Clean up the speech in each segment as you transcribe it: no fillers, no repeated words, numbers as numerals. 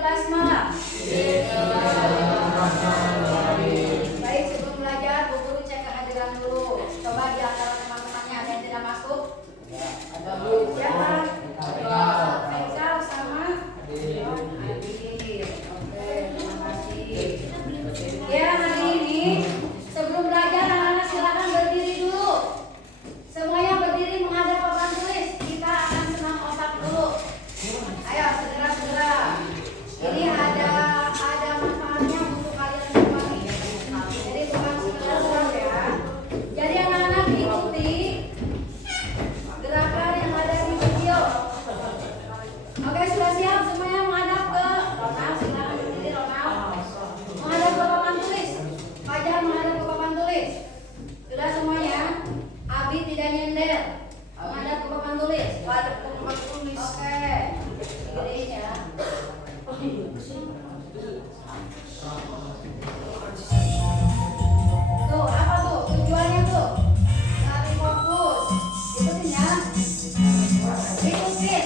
berbasmalah. Baik, sebelum belajar, Bu Guru cek kehadiran dulu. Coba di antara teman-temannya ada yang tidak masuk? Ada Bu. Siapa? Faisal sama Adil. Oke, terima kasih. Ya, hari ini sebelum belajar anak-anak silakan berdiri dulu. Semuanya berdiri menghadap papan tulis. Kita akan senam otak dulu. Ayo, segera-segera. Ini ada manfaatnya untuk kalian semua nih. Jadi bukan sekedar senam ya. Jadi anak-anak ikuti gerakan yang ada di video. Oke, sudah siap semuanya menghadap ke Ronald. Silakan berdiri Ronald. Menghadap ke papan tulis. Fajar menghadap ke papan tulis. Sudah semuanya? Abi tidak nyender. Menghadap ke papan tulis. Menghadap ke papan tulis. Oke. Gini ya. Tuh, apa tuh? Tujuannya tuh? Latih fokus. Ikutin ya. Ikutin.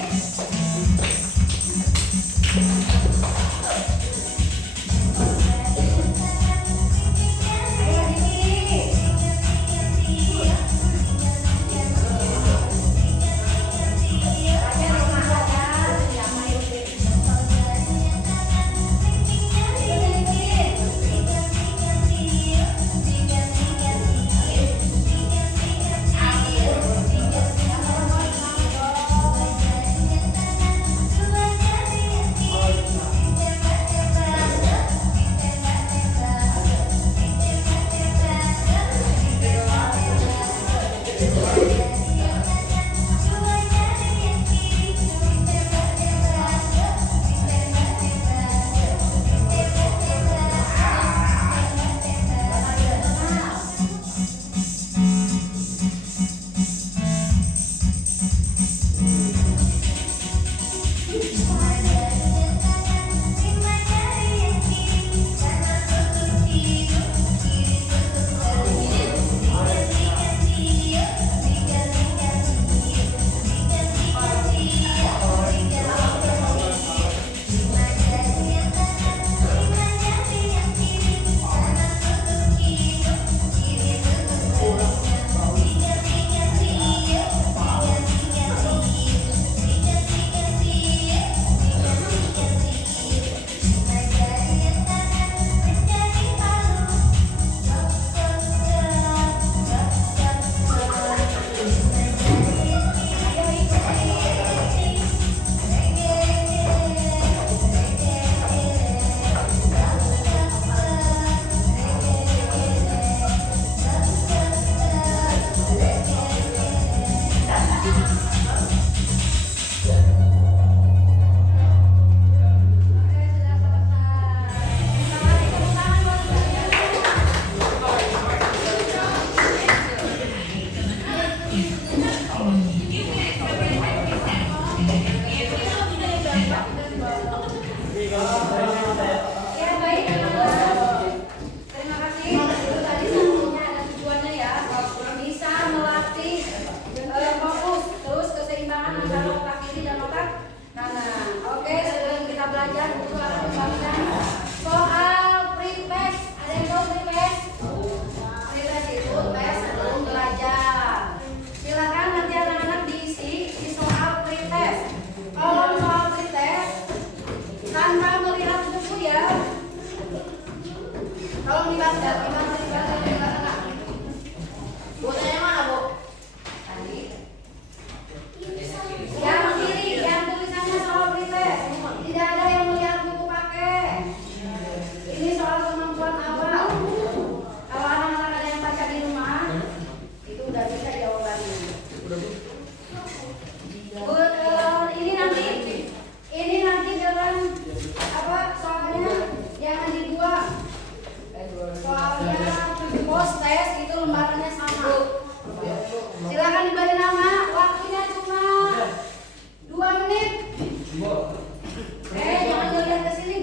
Ayo diri. Belajar rumah belajar. Ya, ayo ikutin. Ya baik, terima kasih. Itu tadi satunya ada tujuannya ya, bisa melatih fokus, terus keseimbangan antara otak kiri dan otak kanan. Oke, sebelum kita belajar, buku akan membagikan soal pre-test. Ada yang tahu pre-test? Pre-test itu tes sebelum belajar. Silakan nanti anak-anak diisi di soal pre-test. Kalau soal pre-test tanpa melihat buku ya, tolong dibaca, dibaca. Bukunya mana, Bu? Tadi. Yang kiri, yang tulisannya soal pretest. Tidak ada yang melihat buku pakai. Ini soal kemampuan awal. Kalau anak-anak ada yang baca di rumah, itu udah bisa jawabannya. Ini nanti dalam apa soalnya jangan dibuang. Soalnya post test itu lembarannya sama. Silakan diberi nama. Waktunya cuma 2 menit. Jangan lihat ke sini,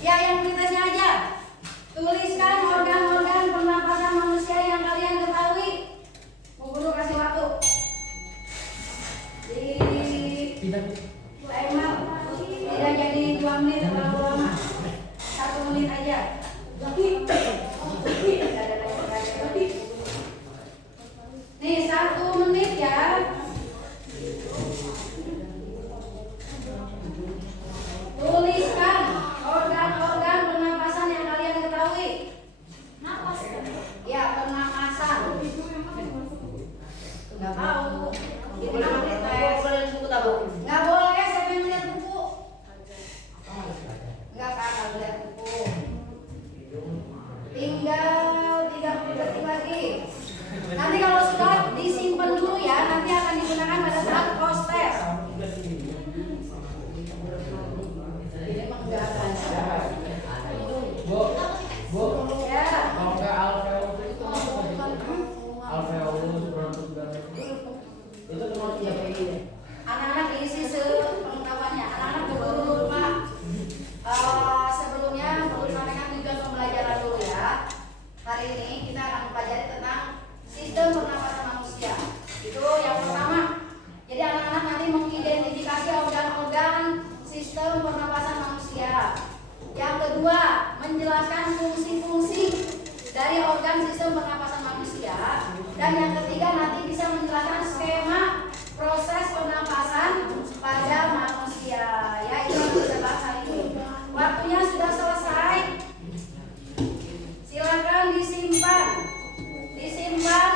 Ya, yang pretestnya aja. Tuliskan organ-organ pernapasan manusia yang kalian ketahui. Bu Guru kasih waktu. Di timer sistem pernapasan manusia. Yang kedua, menjelaskan fungsi-fungsi dari organ sistem pernapasan manusia. Dan yang ketiga, nanti bisa menjelaskan skema proses pernapasan pada manusia. Ya, itu yang kita bahas hari ini. Waktunya sudah selesai. Silakan disimpan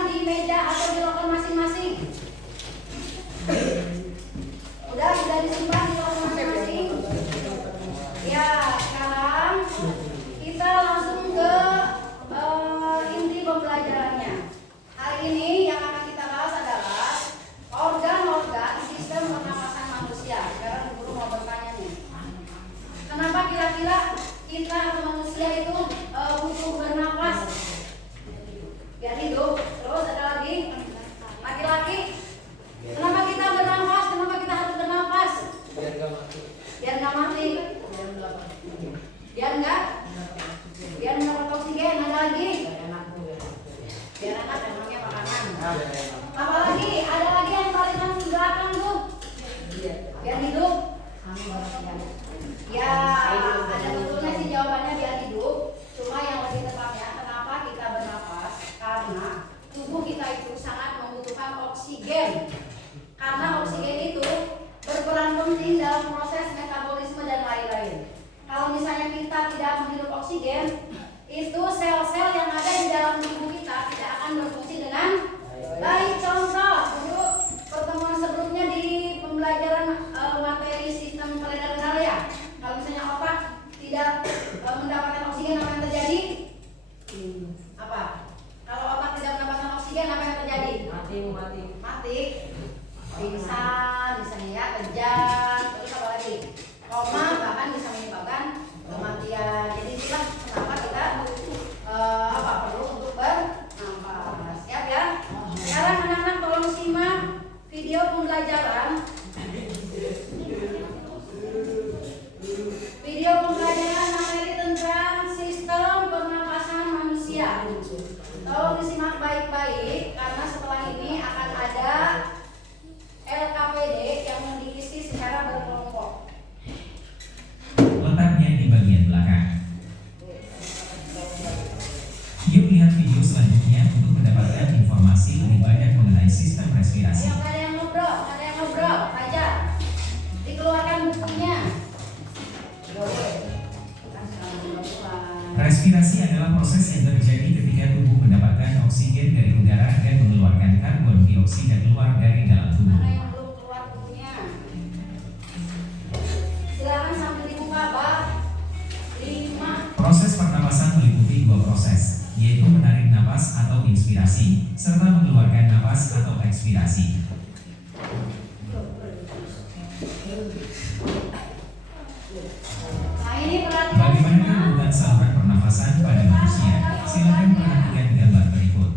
di meja atau di loker masing-masing. Sudah disimpan di loker masing-masing. Ya, sekarang kita langsung ke inti pembelajarannya. Hari ini yang akan kita bahas adalah organ-organ sistem pernapasan manusia. Sekarang guru mau bertanya nih, kenapa kira-kira kita atau manusia itu butuh bernapas biar hidup? Terus ada lagi laki-laki, kenapa kita bernapas? Kenapa kita harus bernapas? Biar nggak mati. Biar mendapat oksigen. Ada lagi? Biar enak, emangnya makanan. Apalagi ada lagi yang paling belakang tuh, biar hidup. Ya, ada betulnya sih jawabannya biar hidup. Cuma yang lebih tepatnya, kenapa kita bernapas? Karena tubuh kita itu sangat membutuhkan oksigen. Karena oksigen itu berperan penting dalam proses metabolisme dan lain-lain. Kalau misalnya kita tidak menghirup oksigen, itu sel-sel yang ada di dalam tubuh kita tidak akan berfungsi dengan baik. Contoh, dulu pertemuan sebelumnya di pembelajaran materi sistem peredaran darah ya. Kalau misalnya otak tidak mendapatkan oksigen, apa yang terjadi? Apa? Kalau otak tidak mendapatkan oksigen, apa yang terjadi? Mati. Pingsan, misalnya ya, kejang, terus apa lagi? Koma, bahkan bisa menyebabkan kematian. Jadi itulah kenapa kita perlu untuk bernafas. Siap ya? Sekarang anak-anak tolong simak video pembelajaran. Video pembelajaran materi tentang sistem pernapasan manusia. Tolong disimak baik-baik karena setelah ini akan ada LKPD yang diisi secara berkelompok. Letaknya di bagian belakang. Yuk lihat video selanjutnya untuk mendapatkan informasi lebih banyak mengenai sistem respirasi. Ayo, ada yang ngobrol, aja. Dikeluarkan bukunya. Respirasi adalah proses yang terjadi ketika tubuh mendapatkan oksigen dari udara dan mengeluarkan karbon dioksida keluar dari dalam tubuh. Mana yang belum keluar bukunya? Silakan sambil dibuka bab 5. Proses pernapasan meliputi dua proses, yaitu menarik napas atau inspirasi, serta mengeluarkan napas atau ekspirasi. Nah, ini perhatikan Bagaimana semua. kebutuhan saluran pernapasan pada manusia? Silakan perhatikan gambar berikut.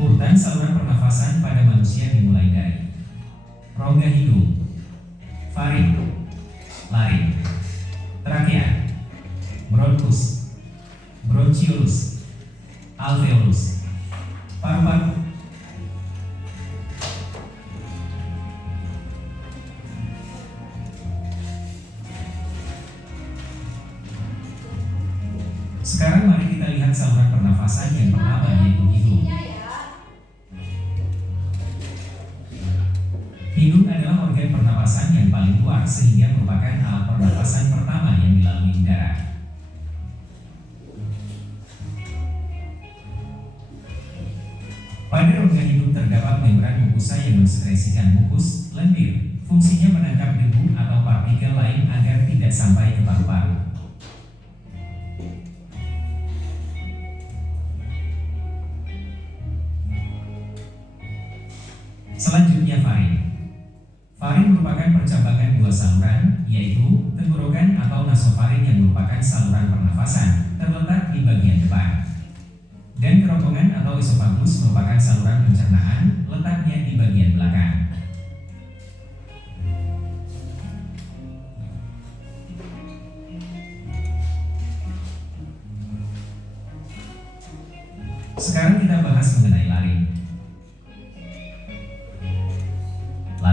Urutan saluran pernapasan pada manusia dimulai dari rongga hidung, faring, laring, trakea, bronkus, bronchiolus, alveolus, paru-paru. Sekarang mari kita lihat saluran pernafasan yang pertama, yaitu hidung. Hidung adalah organ pernapasan yang paling luar sehingga merupakan alat pernapasan pertama yang dilalui udara. Pada rongga hidung terdapat membran mukosa yang mensekresikan mukus, lendir. Fungsinya menangkap debu atau partikel lain agar tidak sampai ke paru-paru. Selanjutnya faring. Faring merupakan percabangan dua saluran, yaitu tenggorokan atau nasofaring yang merupakan saluran pernafasan, terletak di bagian depan. Dan kerongkongan atau esofagus merupakan saluran pencernaan, letaknya di bagian belakang. Sekarang kita bahas mengenai laring.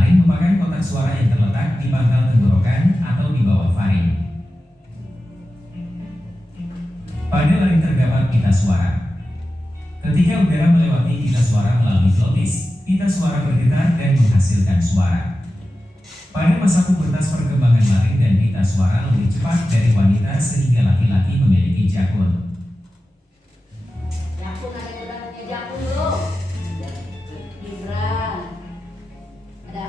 lain merupakan kotak suara yang terletak di pangkal tenggorokan atau di bawah faring. Pada laring terdapat pita suara. Ketika udara melewati pita suara melalui glotis, pita suara bergetar dan menghasilkan suara. Pada masa pubertas perkembangan laring dan pita suara lebih cepat dari wanita sehingga laki-laki memiliki jakun. Jakun ada yang udah punya jakun dulu. Gibran. Ada.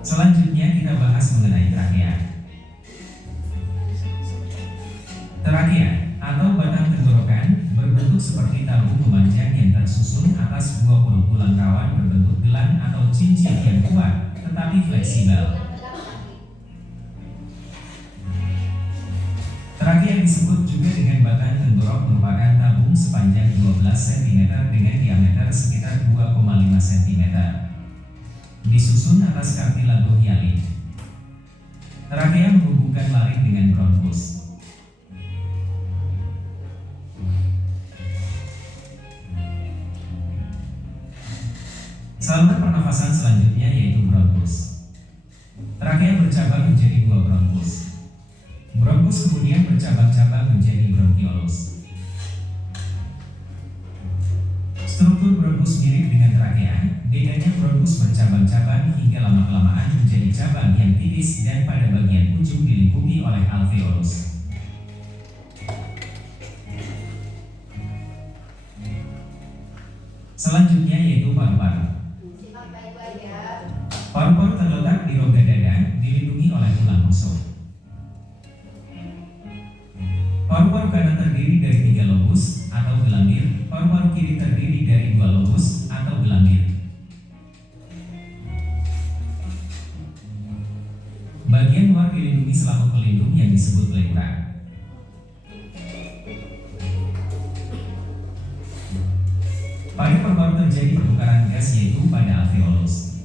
Selanjutnya kita bahas mengenai trakea. Trakea atau batang tenggorokan berbentuk seperti tabung memanjang yang tersusun atas 20 tulang rawan berbentuk gelang atau cincin yang kuat tetapi fleksibel. Trakea disebut juga dengan batang tenggorok merupakan tabung sepanjang 12 cm dengan diameter sekitar 2,5 cm. Disusun atas kartilago hyalin. Trakea menghubungkan laring dengan bronkus. Saluran pernafasan selanjutnya yaitu bronkus. Trakea bercabang menjadi 2 bronkus. Bronkus kemudian bercabang-cabang menjadi bronkiolus. Struktur bronkus mirip dengan trakea, bedanya bronkus bercabang-cabang hingga lama-kelamaan menjadi cabang yang tipis dan pada bagian ujung dilingkupi oleh alveolus. Selanjutnya yaitu paru-paru. Paru-paru terletak di rongga dada, dilindungi oleh tulang rusuk. Paru-paru kanan terdiri dari 3 lobus atau gelambir, paru-paru kiri terdiri dari 2 lobus atau gelambir. Bagian luar dilindungi selaput pelindung yang disebut pleura. Pada paru-paru terjadi pertukaran gas yaitu pada alveolus.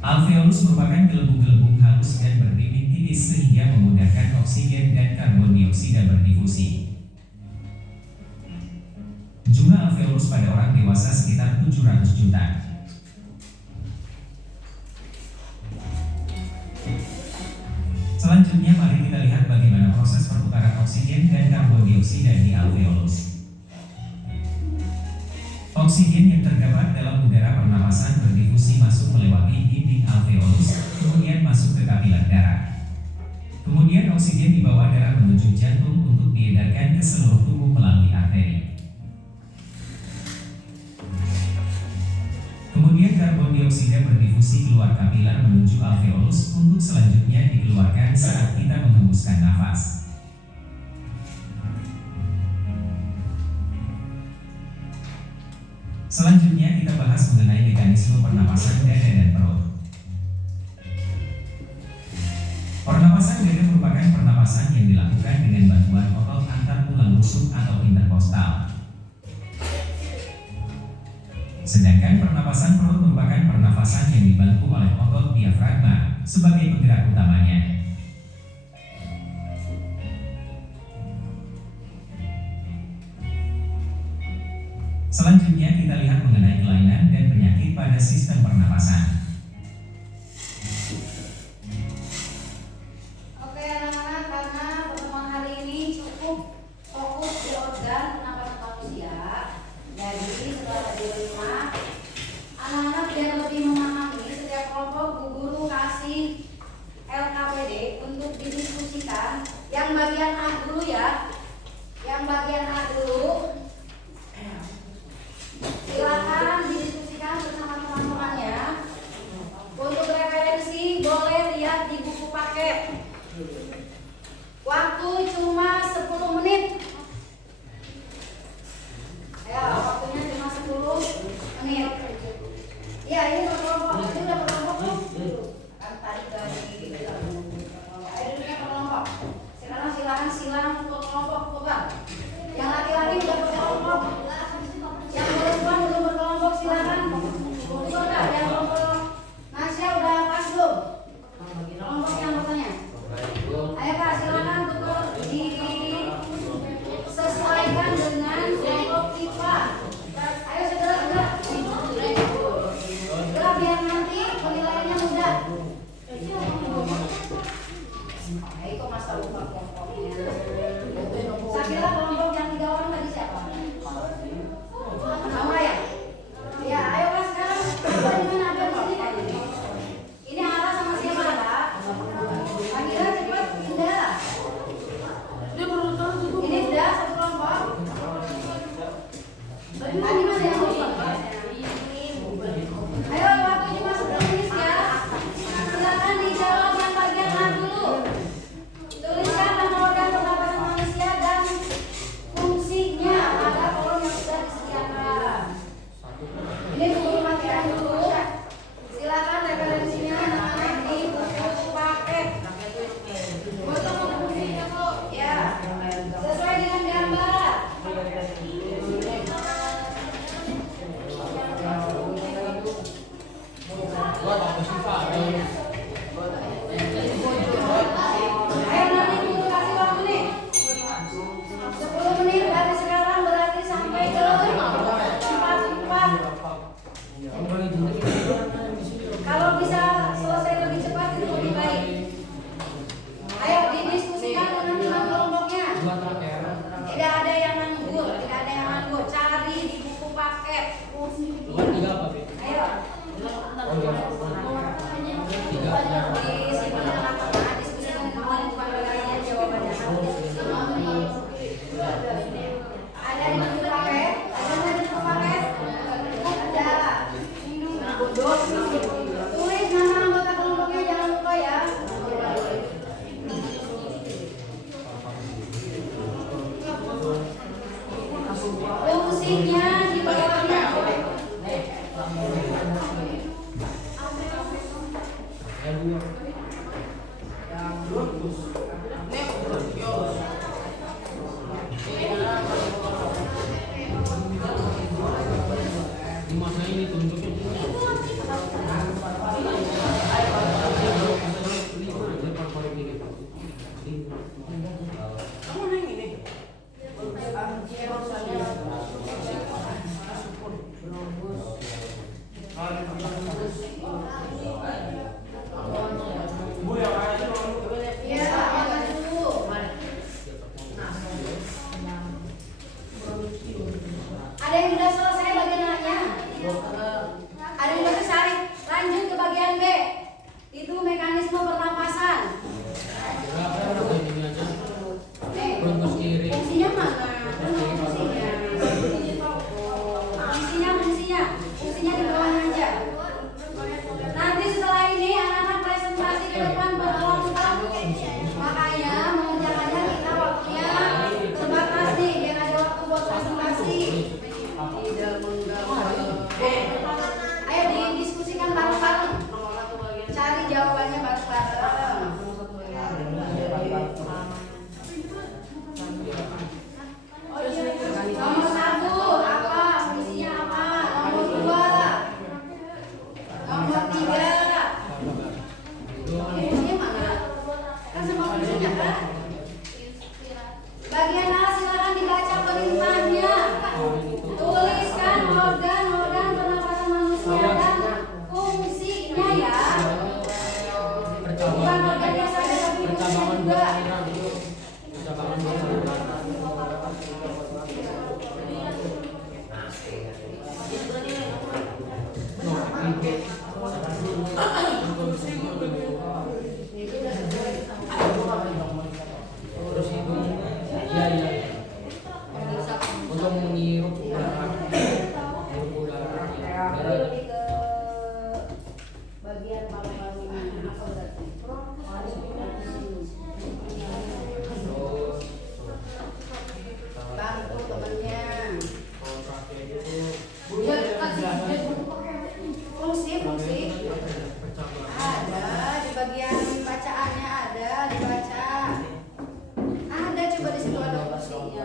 Alveolus merupakan gelembung-gelembung halus dan berdinding tipis sehingga memudahkan oksigen dan karbon dioksida berdifusi. Jumlah alveolus pada orang dewasa sekitar 700 juta. Selanjutnya mari kita lihat bagaimana proses pertukaran oksigen dan karbon dioksida di alveolus. Oksigen yang terdapat dalam udara pernapasan berdifusi masuk melewati dinding alveolus, kemudian masuk ke kapiler darah. Kemudian oksigen dibawa darah menuju jantung untuk diedarkan ke seluruh tubuh melalui arteri. Kemudian karbon dioksida berdifusi keluar kapiler menuju alveolus untuk selanjutnya dikeluarkan saat kita menghembuskan nafas. Selanjutnya kita bahas mengenai mekanisme pernapasan dada dan perut. Pernapasan dada merupakan pernapasan yang dilakukan dengan bantuan otot antar tulang rusuk atau interkostal. Sedangkan pernapasan perut merupakan pernapasan yang dibantu oleh otot diafragma sebagai penggerak utamanya. Selanjutnya kita lihat mengenai kelainan dan penyakit pada sistem pernapasan. Oke anak-anak, karena pertemuan hari ini cukup fokus di organ pernapasan manusia, jadi setelah di rumah, anak-anak biar lebih memahami setiap kelompok Bu Guru kasih LKPD untuk didiskusikan. Yang bagian A dulu ya, yang bagian A dulu. Silakan didiskusikan bersama teman-temannya. Untuk referensi boleh lihat di buku paket. Waktu cuma 10 menit. Ya, waktunya cuma 10 menit. Ya, ini berkelompok. Ini udah berkelompok belum? Kan tadi dari ayo duduknya berkelompok. Sekarang silakan silang untuk kelompok Tadi masih yang lupa. Ayo waktunya masuk tulis ya. Silakan dijawab yang bagian A dulu. Tuliskan nama organ pernapasan manusia dan fungsinya pada kolom yang sudah disediakan. Ini buku latihan dulu. Silakan referensinya namanya di buku paket. Untuk fungsinya kok ya sesuai dengan gambar. Ayo nanti dulu kasih waktu nih 10 menit dari sekarang berarti sampai ke 4:04. Kalau bisa selesai lebih cepat itu lebih baik. Ayo didiskusikan dengan kelompoknya. Tidak ada yang nganggur, tidak ada yang nganggur. Cari di buku paket. Ayo. Disimpan dengan apa? Diskusikan dengan bukan bagian jawabannya. Ada di buku paket? Ada di buku paket? Ada. Tulis nama anggota kelompoknya, jangan lupa ya. Fungsinya di bawahnya. Ada yang sudah selesai bagian A-nya? Ada yang sudah cari? Lanjut ke bagian B. Itu mekanisme pernapasan. Fungsinya mana? Fungsinya di bawahnya aja. Nanti setelah ini anak-anak presentasi ke depan berulang-ulang. Makanya mengerjakannya kita waktunya terbatas nih, biar ada waktu buat presentasi. Ayo didiskusikan bareng-bareng. Cari jawabannya bareng-bareng. Nomor 1 apa? Fungsinya apa? Nomor 2. Nomor 3. Fungsinya mana? Kan semua fungsinya kan? Bagian A silakan dibaca perintahnya. Tuliskan organ-organ pernapasan manusia dan fungsinya ya. Bukan organnya saja tapi fungsinya juga. Untuk menghirup udara. Lebih ke bagian paru-parunya apa berarti? Bantu temennya. Fungsi ada di bagian bacaannya, ada dibaca. Ada, coba di situ ada fungsinya.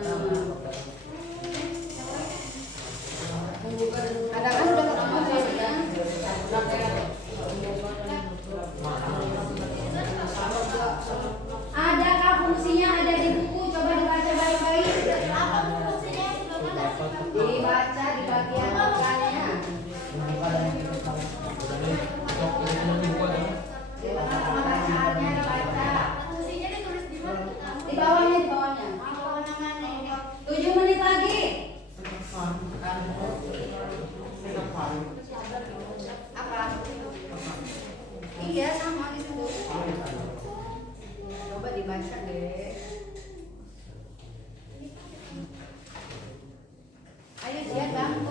Ada kan udah ketemu fungsinya. Adakah fungsinya ada di buku? Coba dibaca baik-baik. Apa fungsinya? Dibaca di bagian organnya. Bacaannya dibaca. Fungsinya ditulis di mana? Di bawahnya, di bawahnya. 7 menit lagi. Apa? Iya sama itu. Coba dibaca deh. Ayo lihat bang.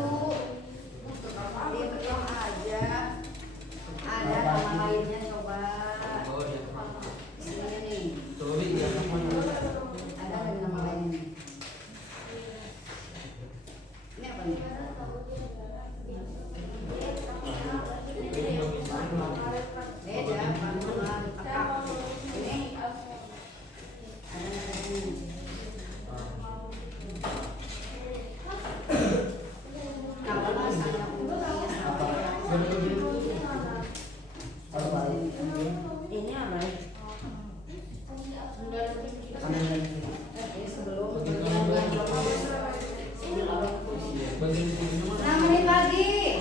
bagian tingginya mana? 6 menit lagi.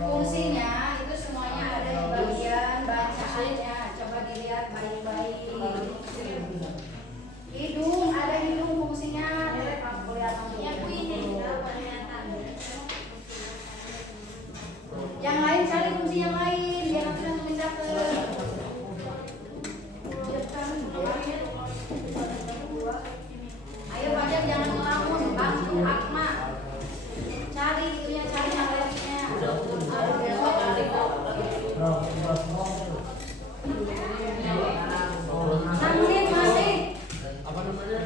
Fungsinya itu semuanya ada di bagian bacaannya. Coba dilihat baik-baik. Hidung, ada hidung fungsinya. Kelihatan tuh. Yang lain cari fungsi yang lain. Jangan cuma mencatat. Ayo Fajar jangan ngelamun, bantu Akma. Cari itunya, cari yang lainnya. 6 menit masih. Apa namanya?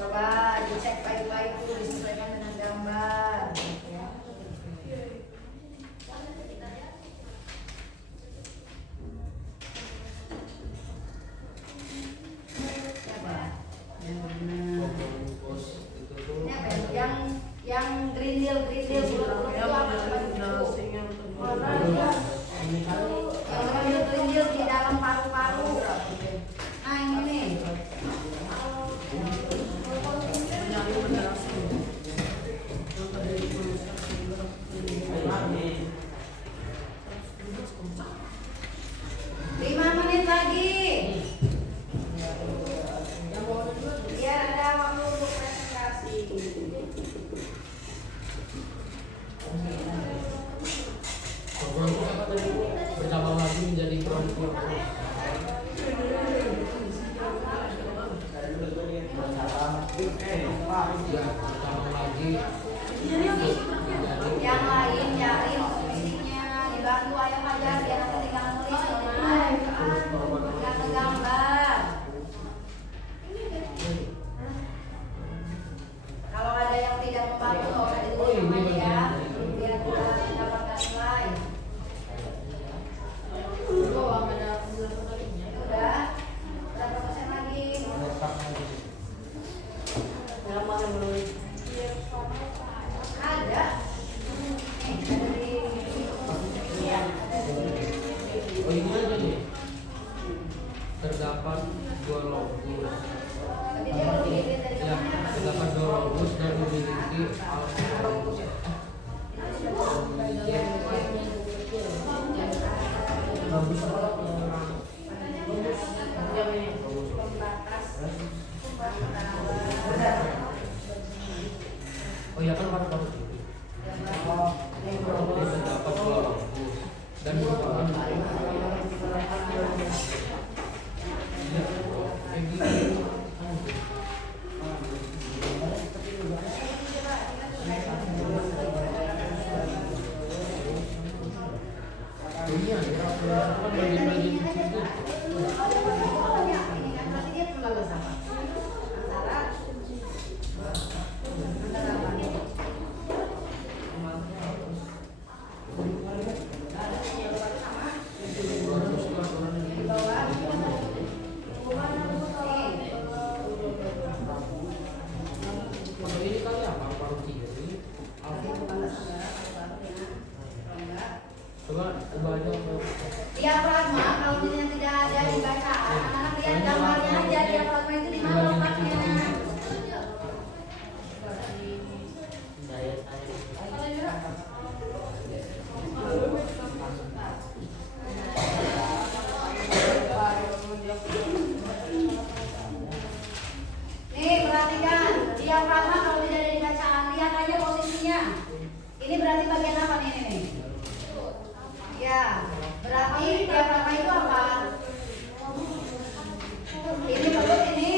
Coba dicek baik-baik tuh, disesuaikan dengan gambar. Coba. Yang benar. Ini apa ya? Yang grindil bulat-bulat itu apa coba itu? Yang grindil di dalam paru-paru. Nah ini nih. Lima menit lagi. Biar ada waktu untuk presentasi. Bercabang lagi menjadi perempuan. Ya, bercabang lagi. Yang lain cari fungsinya, dibantu ayah Fajar biar nanti tinggal nulis teman. Yang gambar. Kalau ada yang tidak membantu nggak usah ditulis namanya ya, biar kita mendapatkan nilai. Udah, berapa persen lagi? Ada. Ada di. Oh ini aja nih. Terdapat 2 logus. Tapi dia baru dilihat dari Ya, kemana? terdapat 2 logus dan memiliki oh iya kan paru-paru terdapat 2 logus dan merupakan Diafragma kalau misalnya tidak ada di bacaan, anak-anak lihat gambarnya aja diafragma itu di mana letaknya. Nih perhatikan, diafragma kalau tidak ada di bacaan, lihat aja posisinya. Ini berarti bagian apa nih ini? Ya, berarti diafragma itu apa? Ini perut ini.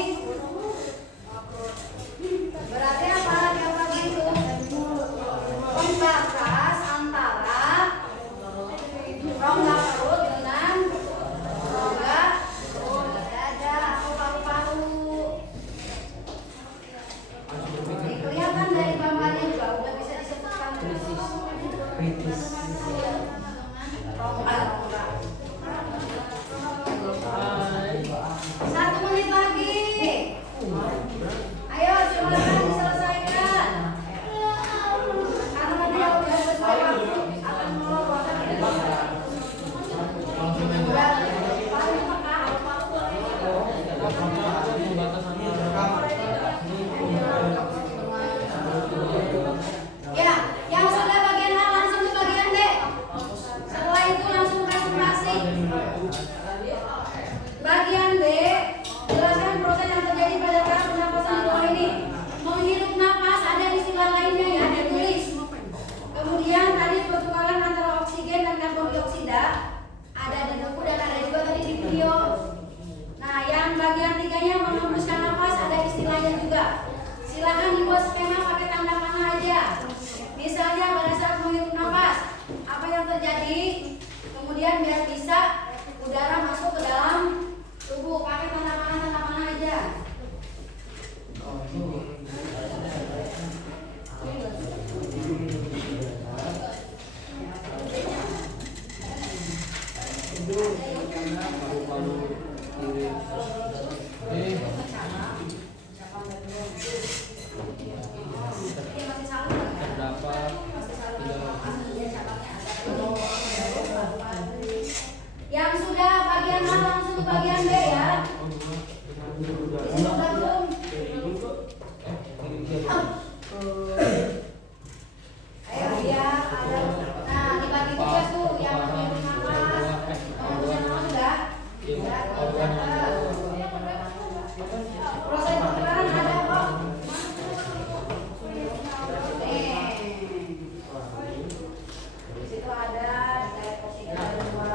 Ayo silakan diselesaikan. Karena dia udah sesuai waktu akan meloloskan ini. Ya, yang sudah bagian A langsung ke bagian D. Setelah itu langsung konsentrasi. Bagian B, jelaskan proses yang terjadi pada tahap pernapasan di bawah ini. Menghirup napas ada istilah lainnya ya, ditulis. Kemudian tadi pertukaran antara oksigen dan karbon dioksida ada di buku dan ada juga tadi di video. Nah, yang bagian tiganya menghembuskan napas ada istilahnya juga. Silakan dibuat skema pakai tanda panah aja. Misalnya pada saat menghirup napas, apa yang terjadi? Kemudian biar bisa udara masuk ke dalam tubuh, pakai tanda panah aja. Paru-paru kiri. Terdapat Yang sudah bagian A langsung ke bagian B ya. Sudah belum? Ayo ya, ada. Nah, dibagi tugas tuh yang menghirup napas. Sudah. Proses pertukaran ada kok. Di situ ada dari oksigen ada dua.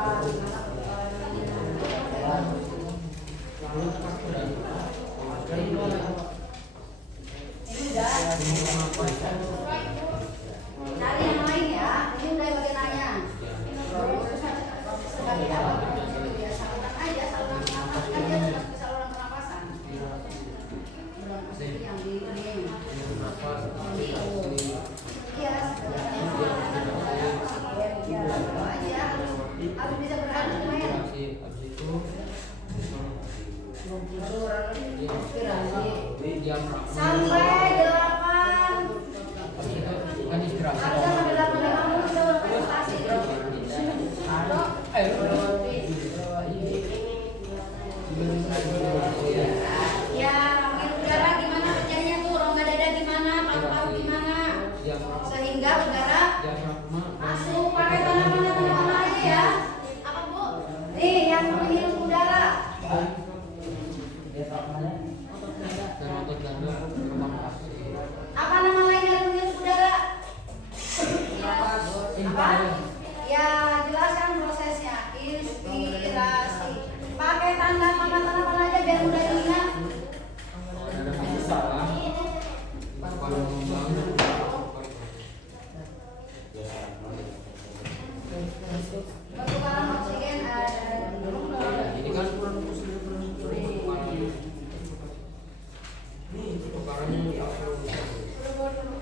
Ini udah. Cari yang lain ya. Ini udah bagian A-nya. Sebagai apa? Ya saluran aja, saluran pernapasan kan dia masuk ke saluran pernapasan. Yang di ini. Iya. Ya, harus bisa beradu lumayan. Sampai 8. Harusnya sampai 8 kamu sudah berprestasi. Ya, mungkin udara gimana kerjanya tuh, rongga dada gimana, paru-paru gimana, sehingga udara masuk. Pakai tanda panah aja ya. Apa bu? Nih yang menghirup udara. Apa nama lain dari menghirup udara? Apa? Ya jelaskan prosesnya. Inspirasi. Pakai tanda panah aja biar mudah diingat. Pertukaran oksigen ada. Ini kan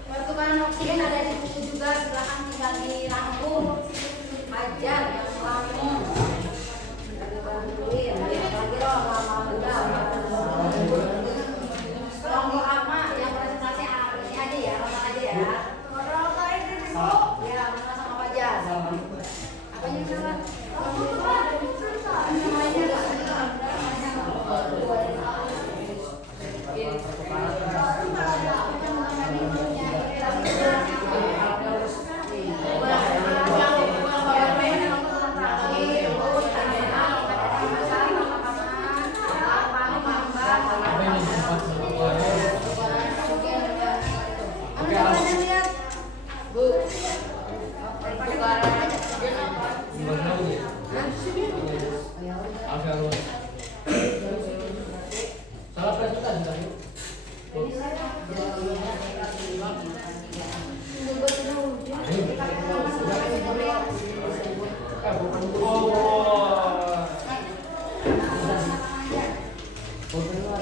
pertukaran oksigen ada di buku juga, silakan tinggal dirangkum aja yang langsung dibantuin lagi lama udah kelompok apa yang presentasi ini aja ya, sama aja ya ya sama aja apanya salah salah presentasi kan?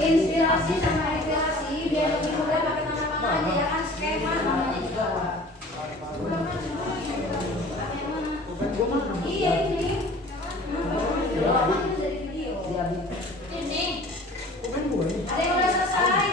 Inspirasi sama inspirasi biar lebih mudah pakai nama-nama aja ya kan, skema namanya juga. Iya ini. Dari video. Ini. Ada yang udah selesai?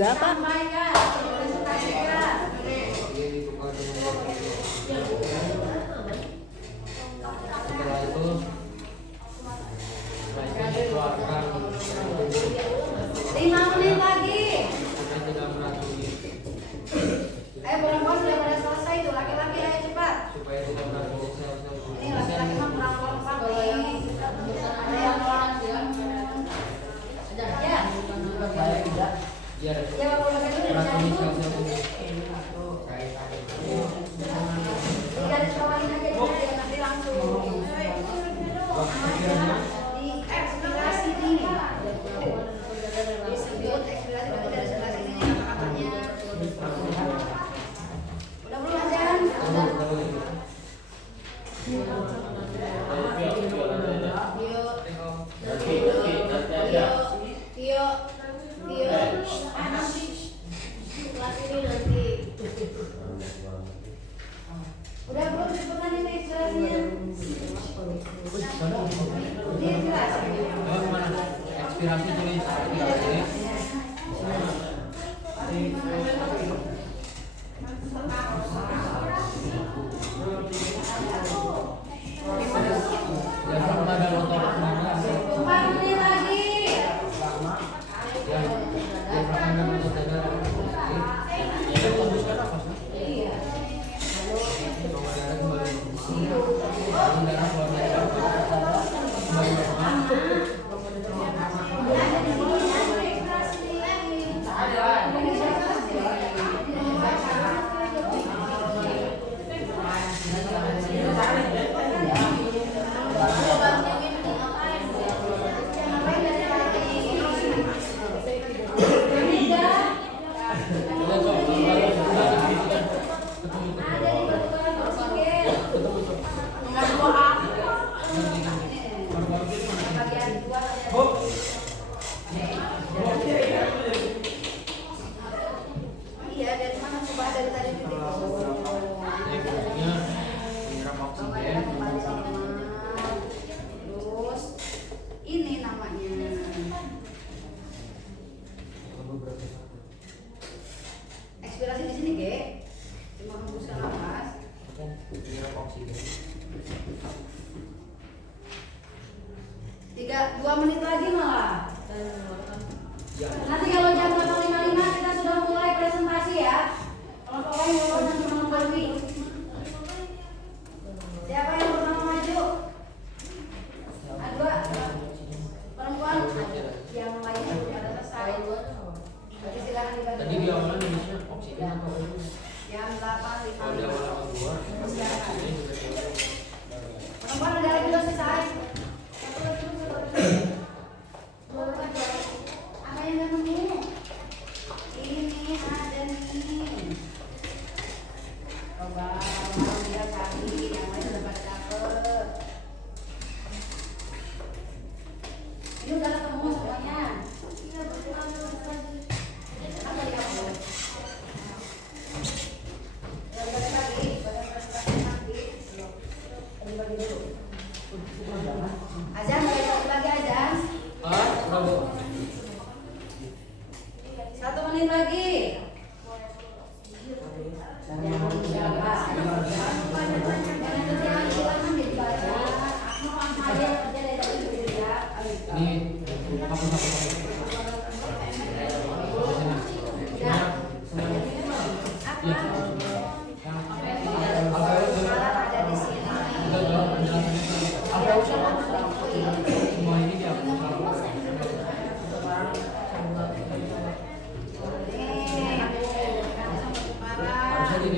Enggak, Pak. Standby Kak, presentasi Kak. Dia ditukar dengan setelah itu dikeluarkan 5 menit lagi. sampai tidak meracuni Ayo perempuan sudah pada selesai tuh, laki-laki ayo cepat. supaya tidak meracuni sel-sel Ini laki-laki mah kurang kompak nih. Ada yang kurang. Ya. biar Ya kalau begitu udah meracuni jantung. sel-sel tubuh. Garis bawahin aja dulu ya, nanti langsung. Namanya di ekspirasi nih. Disebut ekspirasi berarti dari sebelah sini nih kata-katanya. Udah belum ajan? Udah. Tio. Nanti. Kelas ini nanti. Udah belum cepetan ini ekspirasinya? Ini jelas. Oh, kemana? Ekspirasi tulis ekspirasi. Yang pada motor kemana? 4 menit lagi. Yang pernah dengan saudara. Itu kondisikan apa sih? Iya. Pengendara kembali. Pengendara keluar dari kantor. Kembali ke rumah. Ada di sini ada ekspirasi lagi. Iya, dari mana coba dari tadi titik. Fungsinya menyerap oksigen. Terus ini namanya ekspirasi di sini, Ge. Cuma hembuskan nafas. Menyerap oksigen. 2 menit lagi malah. Ya. Nanti kalau jam 8.55 kita sudah mulai presentasi ya. Kelompok lain mulai nanti menunggu. Siapa yang pertama maju? Dua. Perempuan yang lainnya sudah selesai. Jadi silakan dibantu. Tadi di awalnya nulisnya oksigen atau Jam kalau di awal 8.55. kedua oksigen juga dia. Perempuan ada lagi udah selesai. Apa yang nggak nemu? Ini ada nih. Coba mau dia cari yang lain udah pada dapet. Ini udah ketemu semuanya. Apa dia mau? Bagi lagi, bagi nanti. Bagi dulu. Azan, bagi Azan. Udah Bu. 1 menit lagi. Ini apa semua ini dihapus. Harusnya di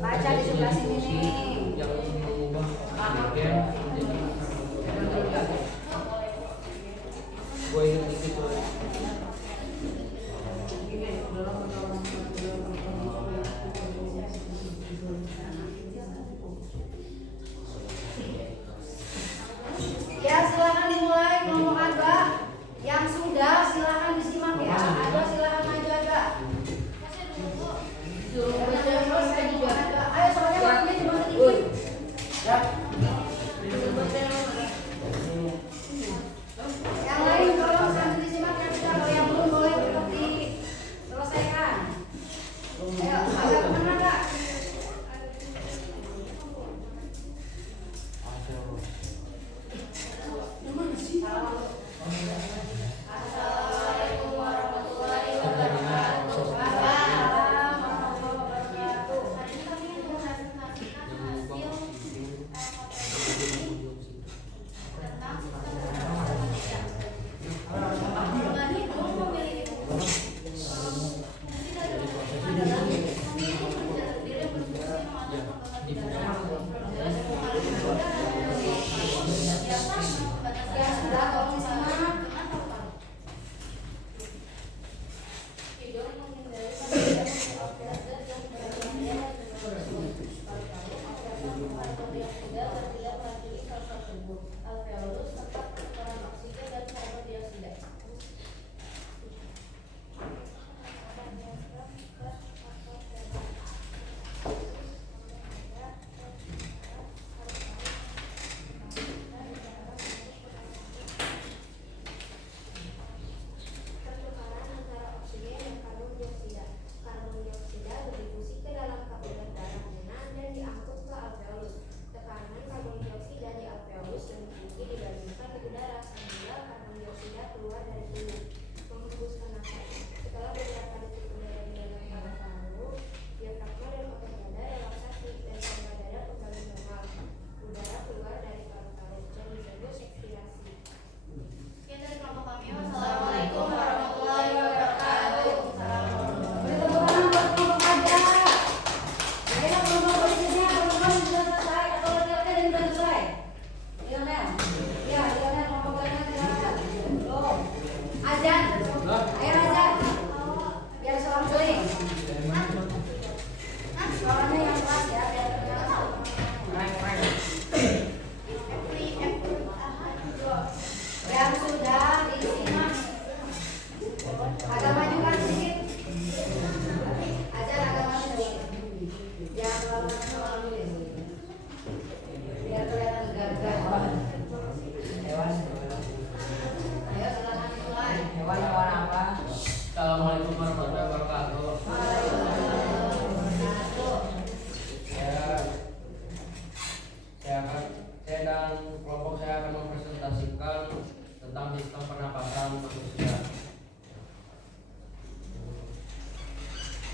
Baca di sebelah sini nih. yang mengubah oksigen menjadi gue ingat dikit tuh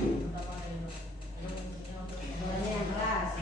Suaranya yang keras.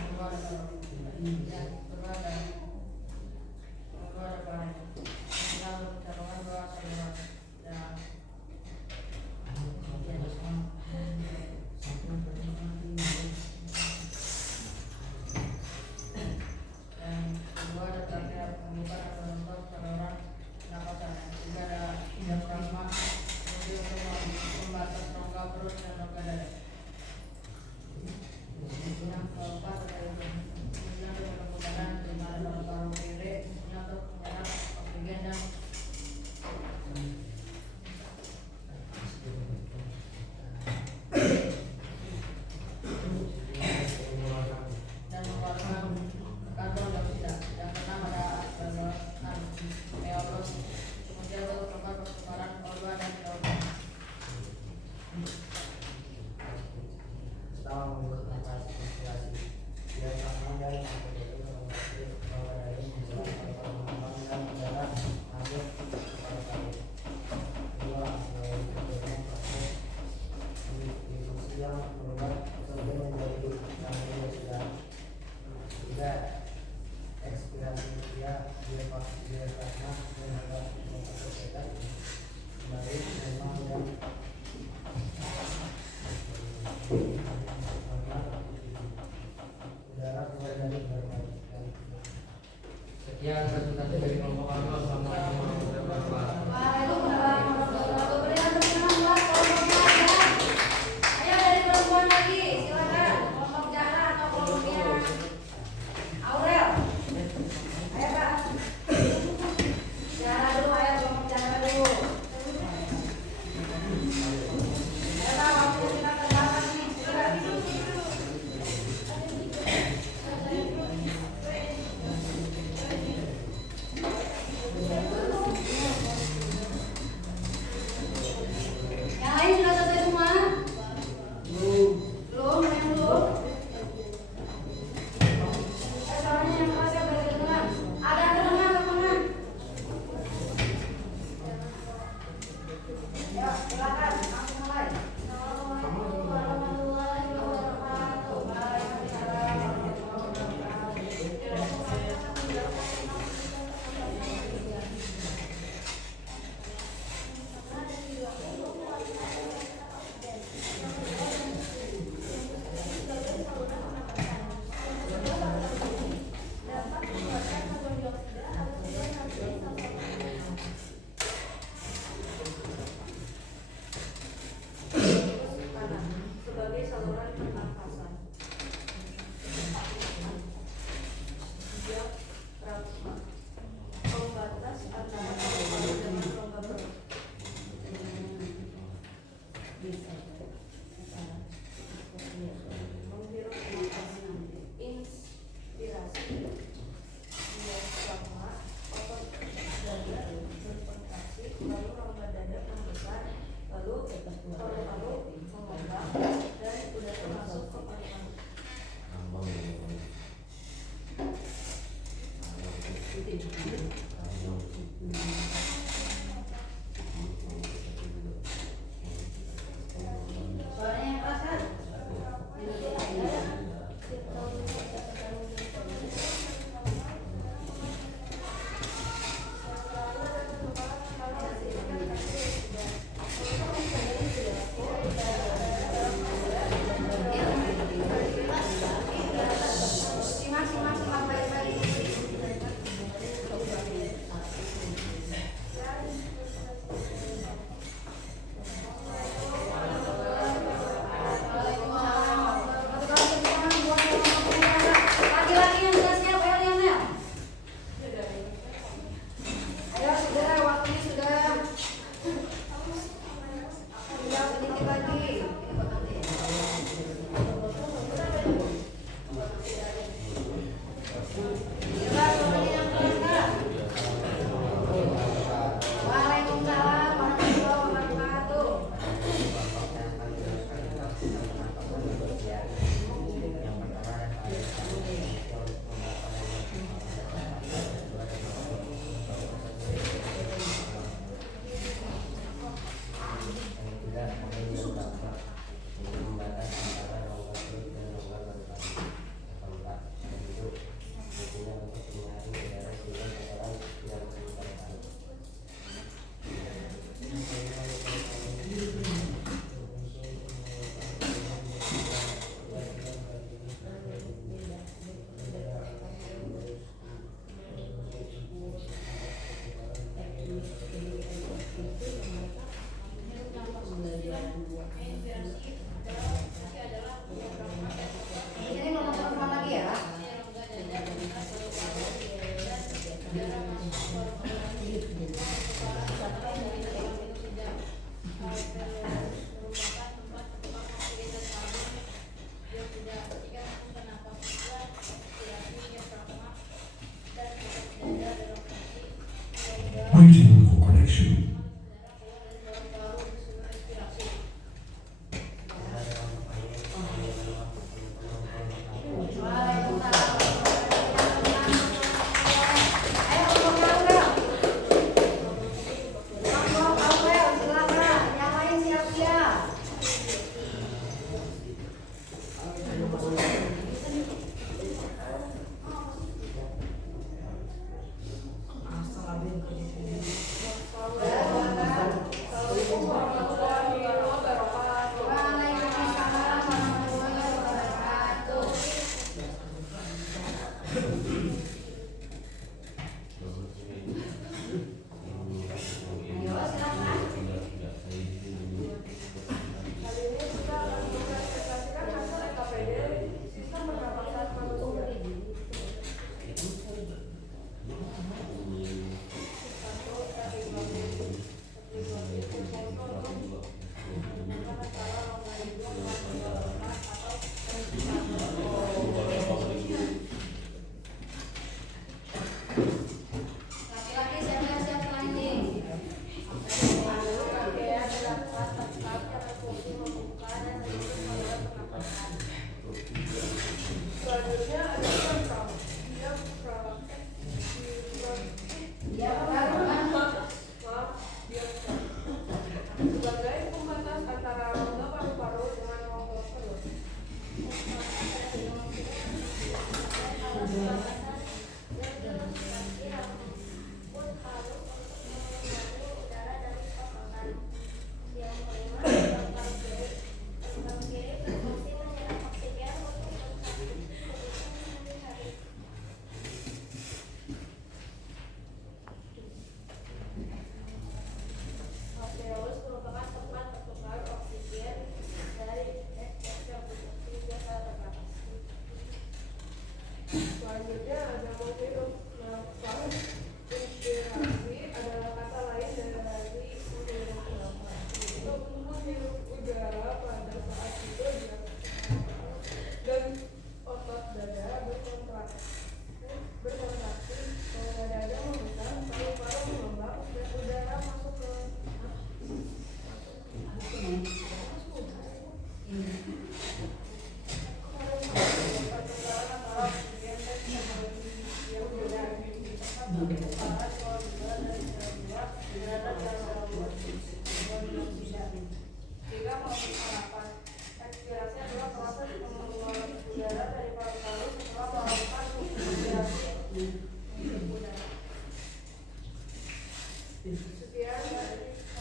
Tiga, melakukan sarapan. Ekspirasi adalah proses pengeluaran udara dari paru-paru setelah melakukan respirasi menghirup udara.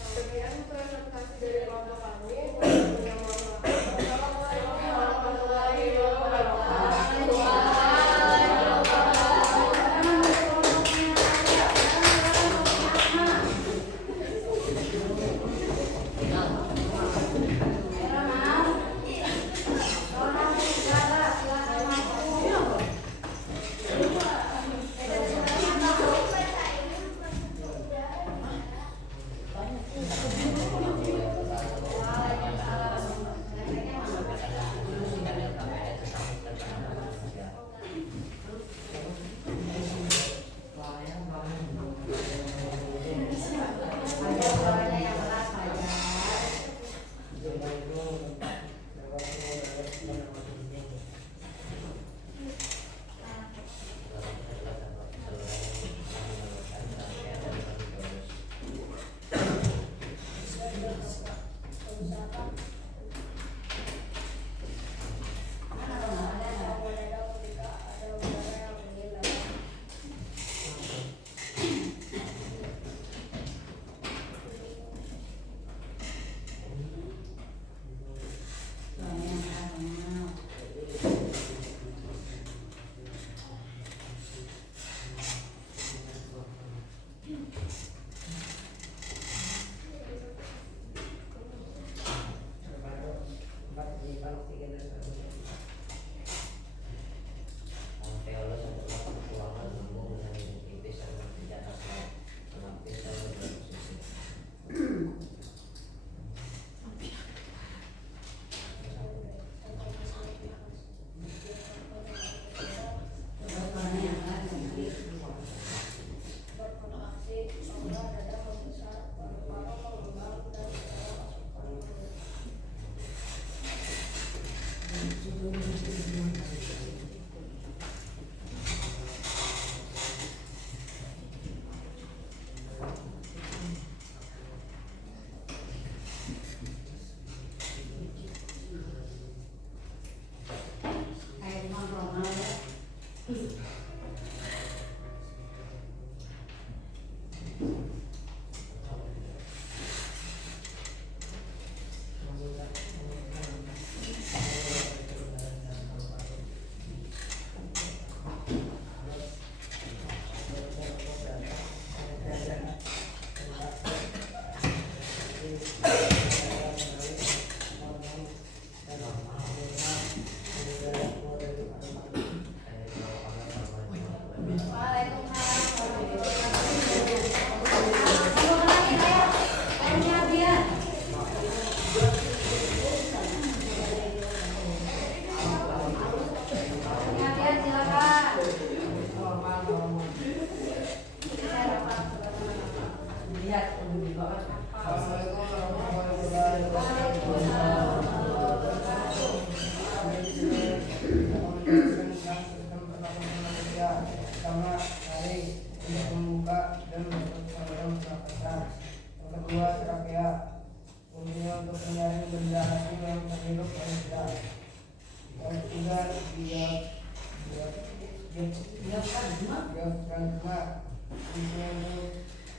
Sekian presentasi dari kelompok kami. Wassalamualaikum warahmatullahi wabarakatuh.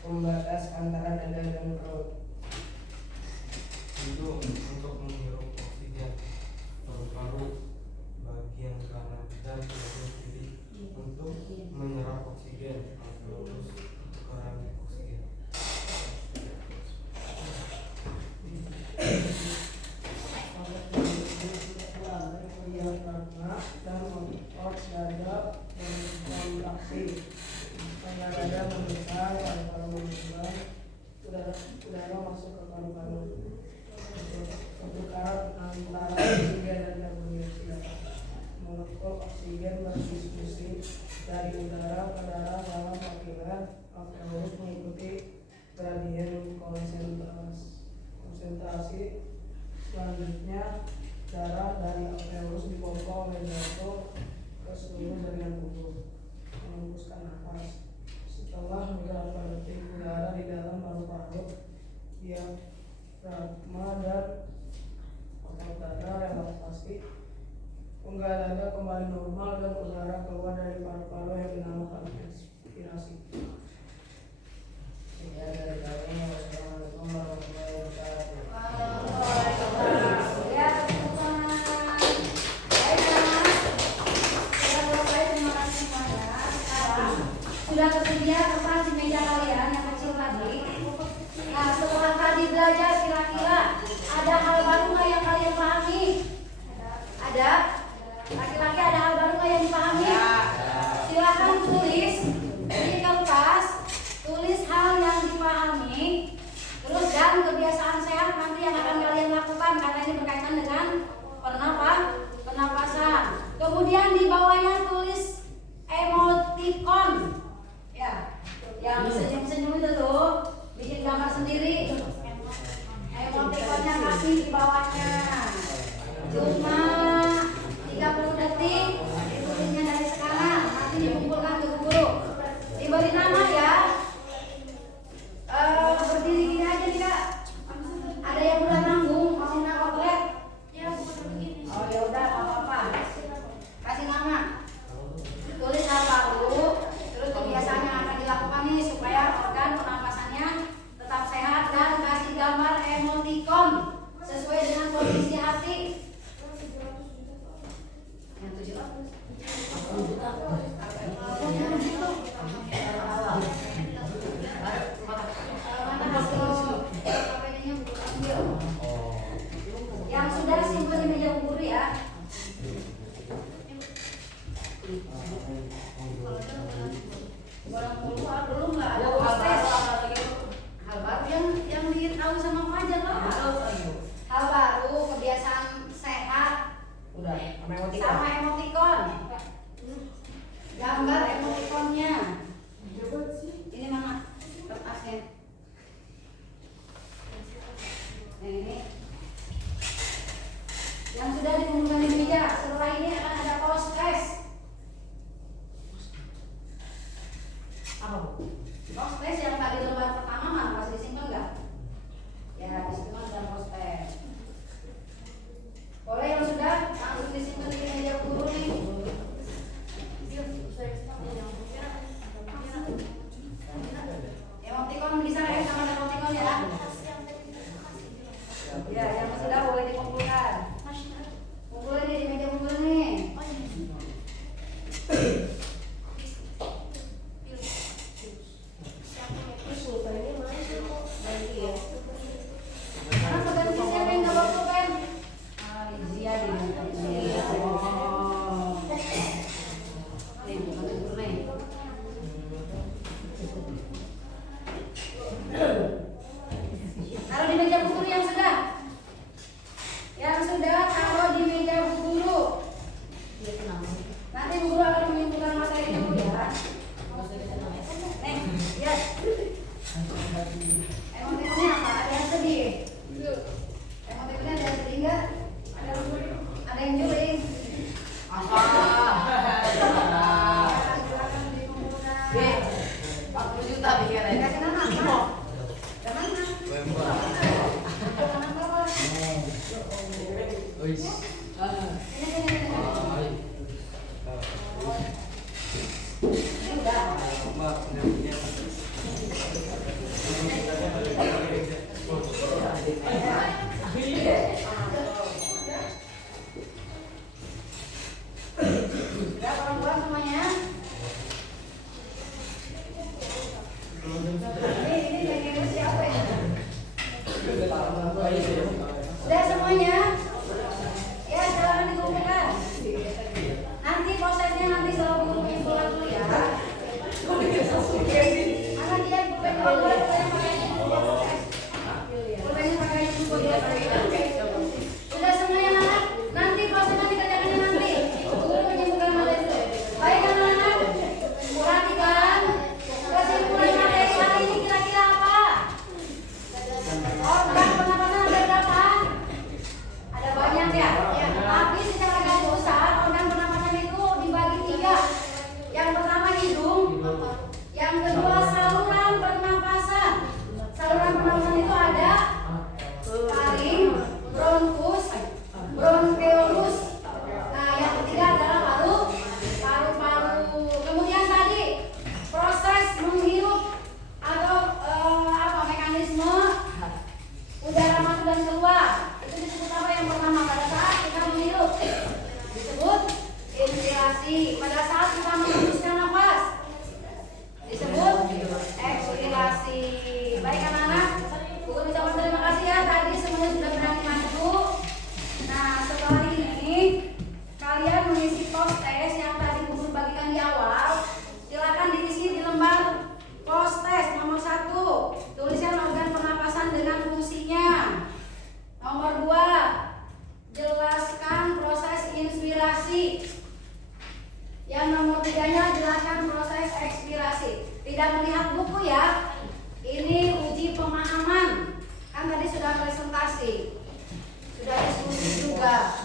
Pembatas antara dada dan perut. Untuk menghirup oksigen, paru-paru bagian kanan dan bagian kiri untuk menyerap oksigen, alveolus tukaran oksigen. Dan otot dada berkontraksi. Tengah dada membesar, paru-paru mengembang, udara masuk ke paru-paru. Pertukaran antara oksigen dan karbon dioksida. Molekul oksigen berdiskusi dari udara ke darah dalam kapiler alveolus mengikuti gradien konsentrasi. Selanjutnya darah dari alveolus dipompa oleh jantung ke seluruh jaringan tubuh menghembuskan nafas. Setelah beberapa detik udara di dalam paru-paru, dia diafragma dan otot dada relaksasi. Penggalan dada kembali normal dan udara keluar dari paru-paru yang dinamakan inspirasi. Ya, dari kami. Wassalamualaikum warahmatullahi wabarakatuh. Ya, teman-teman. Baiklah. Sudah selesai, terima kasih semuanya. Sekarang sudah tersedia kertas di meja kalian yang kecil tadi. Nah, setelah tadi belajar kira-kira ada hal baru nggak yang kalian pahami? Ada? Laki-laki ada hal baru nggak yang dipahami? Silahkan tulis di kertas, tulis hal yang dipahami, terus dan kebiasaan sehat nanti yang akan kalian lakukan karena ini berkaitan dengan pernapasan. Kemudian di bawahnya tulis emoticon, ya, yang senyum-senyum itu tuh, bikin gambar sendiri. Emoticonnya kasih di bawahnya. Cuma 30 detik, ditulisnya dari sekarang, nanti dikumpulkan ke guru. Diberi nama ya. Berdiri gini aja nih Kak. Ada yang udah nanggung, mau potret? Oh ya udah, nggak apa-apa. Kasih nama. Tulis hal baru, terus kebiasaan yang akan dilakukan nih supaya organ pernapasannya tetap sehat dan kasih gambar emoticon sesuai dengan kondisi hati. Yang 700. Mana hasil KPD-nya ambil. Yang sudah simpan di meja guru ya. Belum nggak ada proses. Hal baru yang ditahu sama Fajar loh. Hal baru kebiasaan sehat. Udah, Sama emoticon. Gambar emoticonnya. Ini mana kertasnya? Ini. Yang sudah dikumpulkan di meja. Setelah ini akan ada post test. Apa bu? Post test yang tadi lembar pertama mana masih disimpan nggak? Ya disimpan dalam post test. Boleh yang sudah langsung disimpan di meja guru nih. Emoticon bisa ya sama emoticon ya? Ya, yang sudah boleh dikumpulkan. Kumpulin nih di meja guru nih. Mana pegang siapa yang nggak bawa pulpen? Iya di nih. Oh. Nih, bukan guru nih. Taruh di meja guru yang sudah. Yang sudah taruh di meja guru. Nanti guru akan menyimpulkan materi dulu ya. Nih, lihat. Emoticonnya apa? Ada yang sedih? Emoticonnya ada yang sedih nggak? Ada yang juling? Silakan dikumpulkan. 40 juta pikirannya. Dikasih nama apa? Dari mana? Mana bawah? Wis. Ini. Ini udah. Sudah perempuan semuanya? Ini yang siapa ya? Sudah semuanya? Ya, silakan dikumpulkan. Nanti prosesnya nanti setelah guru menyimpulkan dulu ya. Mana dia pulpennya pakai pulpennya pakai sudah semuanya anak. Nanti prosesnya dikerjakannya nanti. Guru menyimpulkan materi itu. Baik anak-anak, perhatikan kesimpulan materi hari ini kira-kira apa? Organ pernapasan ada berapa? Ada banyak ya. Tapi secara garis besar organ pernapasan itu dibagi 3. Yang pertama hidung, yang kedua saluran pernapasan. tidak masuk dan keluar. Itu disebut apa yang pertama pada saat kita menghirup? Disebut inspirasi. Pada saat kita menghembuskan nafas disebut ekspirasi. Baik anak-anak, guru ucapkan terima kasih ya, tadi semuanya sudah berani masuk. Nah, setelah ini kalian mengisi post test yang tadi guru bagikan di awal. Silakan diisi di lembar post test nomor 1. Tuliskan organ pernapasan dengan fungsinya. Nomor 2, jelaskan proses inspirasi. Yang nomor 3-nya jelaskan proses ekspirasi. Tidak melihat buku ya. Ini uji pemahaman. Kan tadi sudah presentasi, sudah diskusi juga.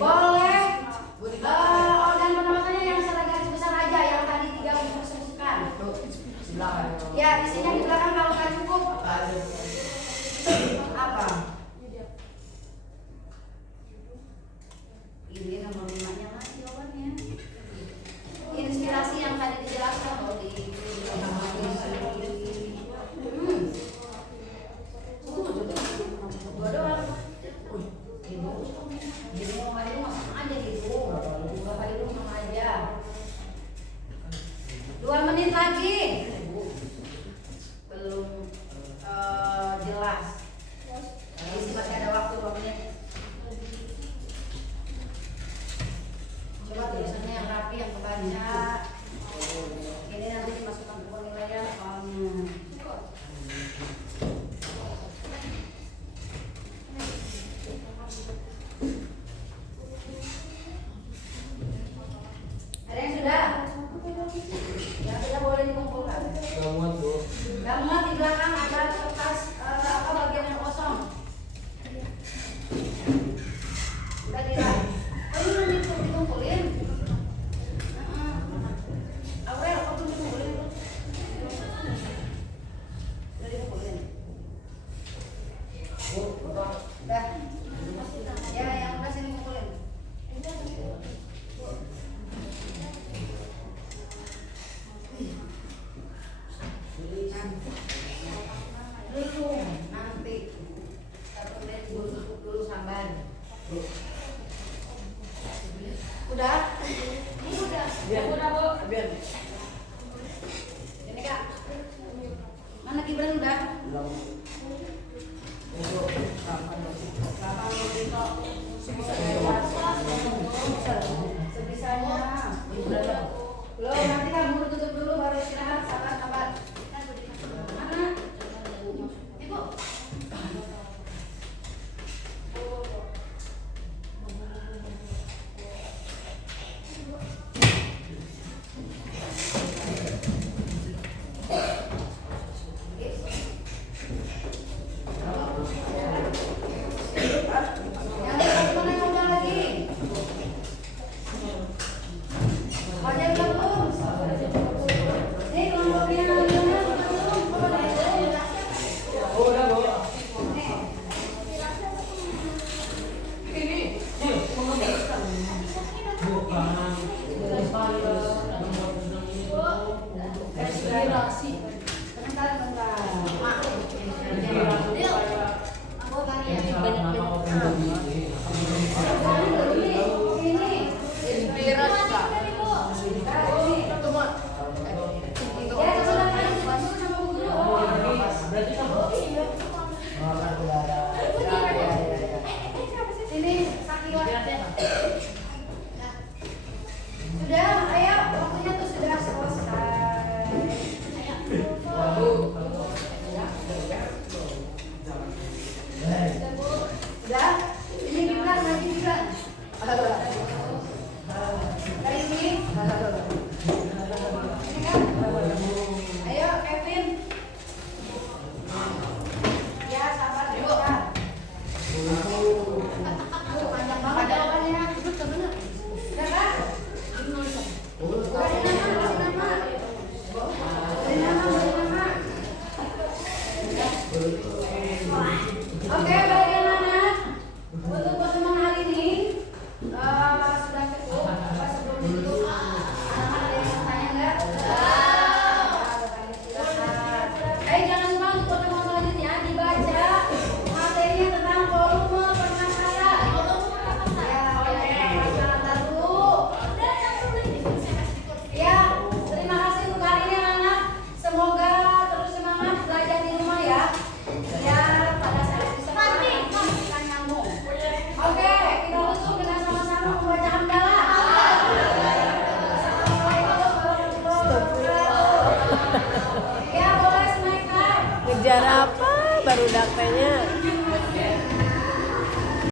Boleh organ pernapasannya yang secara garis besar aja, yang tadi 3 buku sebutkan. Ya, isinya di belakang kalau nggak cukup. Apa? Ini nomor 5-nya mas jawabannya. Inspirasi yang tadi dijelaskan loh di dua doang. Jadi mau maju sama aja gitu. Bapak Ibu sama aja. 2 menit lagi. Belum jelas. Masih ada waktu 2 menit. Coba tulisannya yang rapi, yang kebaca. Ini nanti dimasukkan ke penilaian soalnya. Ada yang sudah? Yang sudah boleh dikumpulkan. Gak muat, Bu. Gak muat, di belakang ada kertas bagian baru daknya